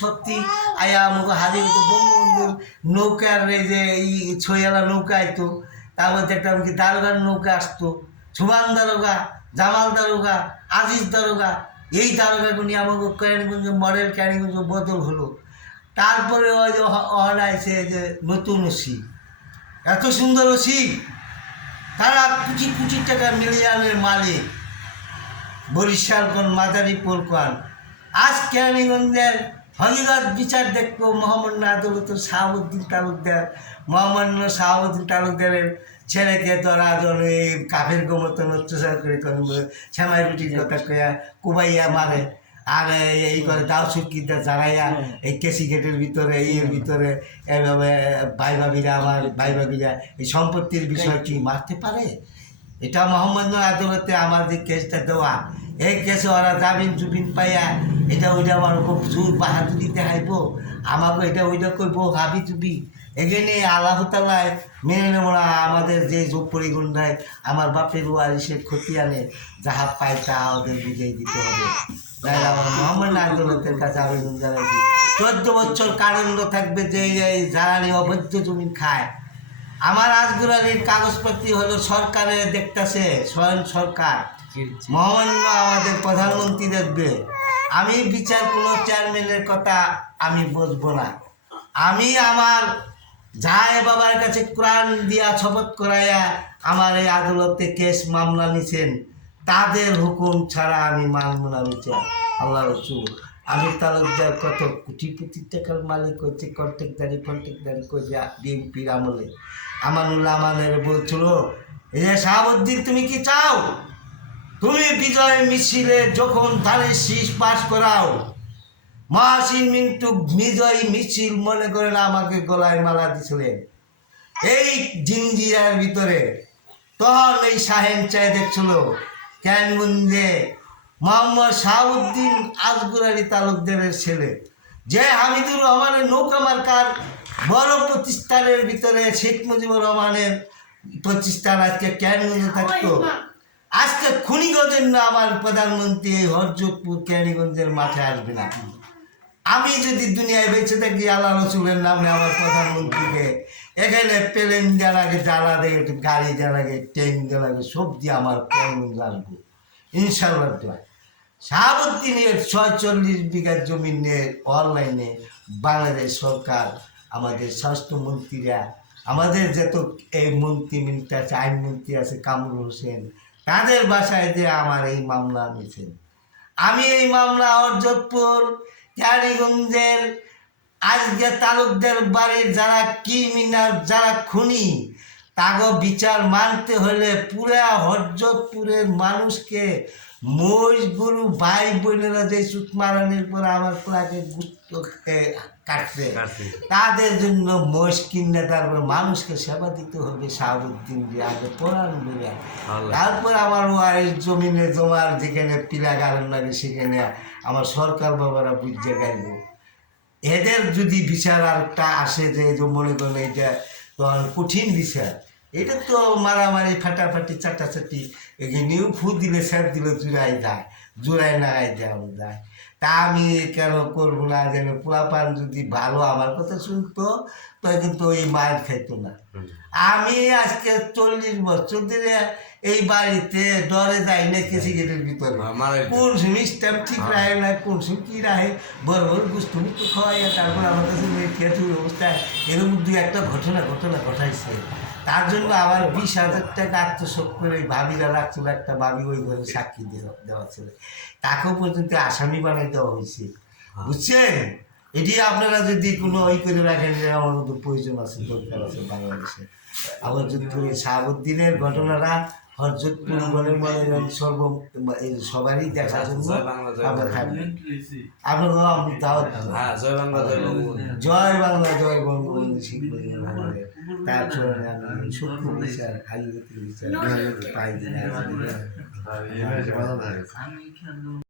সত্যি আয়া আমাকে হাজির তো বঙ্গবন্ধুর নৌকার এই যে এই ছইয়ালা নৌকা আইতো, তারপর দেখতাম কি দারোগার নৌকা আসতো, সুবান দারোগা, জামাল দারোগা, আজিজ দারোগা, এই দারোগাগুলি আমাকে কেরানীগঞ্জ মডেল কেরানীগঞ্জ বদল হলো। তারপরে ওই যে অনাইছে যে নতুন ওসি, এত সুন্দর ওসি, তারা কোটি কোটি টাকা মিলিয়নের মালিক, বরিশাল কোন মাদারীপুর কোন। আজ কেরানীগঞ্জের হকিগত বিচার দেখবো মহামান্য আদালতের শাহাবুদ্দিন তালুকদার, মহামান্য শাহাবুদ্দিন তালুকদারের ছেলেকে ধরা ধরে কাফের মতন অত্যাচার করে শ্যামাই রুটির কথা কয়া কুবাইয়া মারে, আর এই করে দাও সুকিটা জানাইয়া এই কেসি গেটের ভিতরে এর ভিতরে এভাবে ভাই ভাবিরা, আমার ভাই ভাবিরা এই সম্পত্তির বিষয় কি মারতে পারে? এটা মহামান্য আদালতে আমার যে কেসটা দেওয়া, এই কেসে ওরা জামিন জুবিন পাইয়া এটা ওইটা আমার খুব জোর বাহাদুরি দেখাইব, আমাকে এটা ওইটা করবো হাবি চুবি। এখানে আল্লাহ তাআলায় মেনে নেব না আমাদের যে যোগ পরিগণায় আমার বাপের ওয়ারিসের ক্ষতি আনে, যাহা পায় তা ওদের বুঝিয়ে দিতে হবে। তাই আমার মহামান্য আদালতের কাছে আবেদন জানাইছি 14 বছর কারাদণ্ড থাকবে যে এই জ্বালানি অবৈধ জমি খায়। আমার আজগুরালির কাগজপত্র হলো সরকারে দেখতেছে, স্বয়ং সরকার মহামান্য আমাদের প্রধানমন্ত্রী দেখবে। আমি বিচার কোনো চেয়ারম্যানের কথা আমি বুঝবো না। আমি আমার জায় বাবার কাছে কোরআন দিয়া শপথ করাইয়া আমার এই আদালতে কেস মামলা নিছেন, তাদের হুকুম ছাড়া আমি মানব না বিচার। আল্লাহ রসুল আমি তালুকদার কত কোটি কোটি টাকার মালিক হচ্ছে, কন্ট্রাক্টারি করছে বিএনপির আমলে। আমানুল্লাহ আমাদের বলছিল, এই যে শাহাবুদ্দিন তুমি কি চাও? তুমি বিজয় মিছিলে যখন ধানের শীষ পাশ করাও, মহাসিন মিন্টু বিজয় মিছিল মনে করেন আমাকে গলায় মালা দিছিলেন এই জিঞ্জিরার ভিতরে। তখন এই শাহেন চাই দেখছিল কেরানীগঞ্জে মোহাম্মদ শাহাবুদ্দিন আজগুরালি তালুকদারের ছেলে, যে হামিদুর রহমানের নৌকা মার্কার বড় প্রতিষ্ঠানের ভিতরে শেখ মুজিবুর রহমানের প্রতিষ্ঠান আজকে কেরানীগঞ্জে থাকতো। আজকে খুনিগঞ্জের না আমার প্রধানমন্ত্রী হরজতপুর কেরানীগঞ্জের মাঠে আসবে না। আমি যদি দুনিয়ায় বেঁচে থাকি আল্লাহ রসুলের নামে আমার প্রধানমন্ত্রীকে এখানে প্লেন দেওয়া লাগে, জ্বালা দেয়, গাড়ি দেওয়া লাগে, ট্রেন দেওয়া লাগে, সব দিয়ে আমার কেরানীগঞ্জ আসবো ইনশাল্লাহ। শাহাবুদ্দিনের 46 বিঘা জমি নিয়ে অনলাইনে বাংলাদেশ সরকার, আমাদের স্বাস্থ্যমন্ত্রীরা, আমাদের যত এই মন্ত্রী আছে, আইনমন্ত্রী আছে কামরুল হোসেন, তাদের বাসায় যে আমার এই মামলা নিয়েছেন। আমি এই মামলা হরজতপুর কেরানীগঞ্জের আজকে তালুকদার বাড়ির যারা ক্রিমিনাল, যারা খুনি, তাগো বিচার মানতে হলে পুরা হরজতপুরের মানুষকে, মহিষ গরু ভাই বোনেরা যে সুত মারানোর পর আমার প্রাকে গুপ্ত কাটছে, তাদের জন্য মহিষ কিনে তারপর মানুষকে সেবা দিতে হবে। শাহাবুদ্দিন যে আগে পড়ান বলে, তারপর আমার ওয়ারিস জমিনে জমার যেখানে পিলা গাড়ন লাগে সেখানে আমার সরকার বাবারা বুঝে গেল। এদের যদি বিচার আরেকটা আসে যে মনে করেন এটা তখন কঠিন বিচার, এটা তো মারামারি ফাটাফাটি চাটাচাটি, এখানেও ফু দিলে স্যাপ দিলে জুড়াই যায়, জোড়াই নাগাই দেওয়া যায়। তা আমি কেন করবো না? যেন পোলাপান যদি ভালো আমার কথা শুনতো তো কিন্তু ওই মায়ের খাইতো না। আমি আজকে 40 বছর ধরে এই বাড়িতে ডরে যাই না কেসি গেটের ভিতরে, কোন সময় স্ট্যাম্প ঠিক রাখে না, কোন সময় কী রাখে, বড় বড় গুস্তু মুক্ত খাওয়াইয়া তারপর আমার কাছে খেয়াচুর অবস্থায় এরকম একটা ঘটনা ঘটাইছে। তার জন্য আমার 20,000 টাকা আত্মসাৎ করে ভাবিরা রাখছিল, একটা ভাবি ওই ঘরে সাক্ষী দেওয়া ছিল, তাকেও পর্যন্ত আসামি বানাই দেওয়া হয়েছে, বুঝছেন? এটি আপনারা যদি কোনো ওই করে রাখেন যে আমার মতো প্রয়োজন আছে, দরকার আছে বাংলাদেশে। আবার যদি শাহাবুদ্দিনের ঘটনাটা হরজতপুর বলে সবারই দেখার জন্য আমরা থাকবেন। আপনাকে আমি দাওয়াত জয় বাংলা, জয় বঙ্গবন্ধু শিখবো। তারপরে আমি সূক্ষ্ম বিচার, হাইগতির বিচার পাই দিন।